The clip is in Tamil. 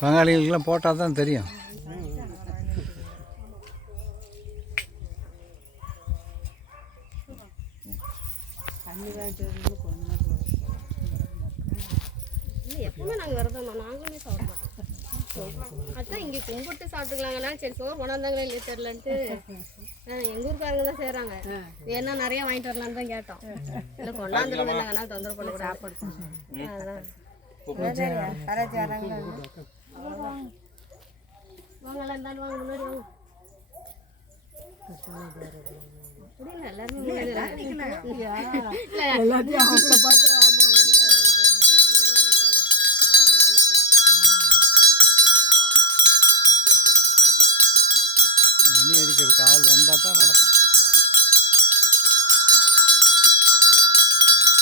பங்காளிகளுக்கெல்லாம் போட்டால் தான் தெரியும். எப்பவுமே நாங்கள் விரதம் தான், நாங்களுமே சாப்பிட மாட்டோம். அதான் இங்கே கும்பிட்டு சாப்பிட்டுக்கலாங்களா, சரி சோறு கொண்டாந்தாங்களே இல்லையே தெரிலன்ட்டு எங்கள் ஊருக்காரங்க தான் செய்கிறாங்க. வேணா நிறைய வாங்கிட்டு வரலான்னு தான் கேட்டோம். இல்லை கொண்டாந்துருங்க, நாங்கள் தொந்தரவு பண்ண சாப்பாடு. அதான் வாங்கலாம், இருந்தாலும் வாங்க, முன்னாடி வாங்க. எல்லாருமே மணி அடிக்கிறதுக்கு ஆள் வந்தால் தான் நடக்கும்.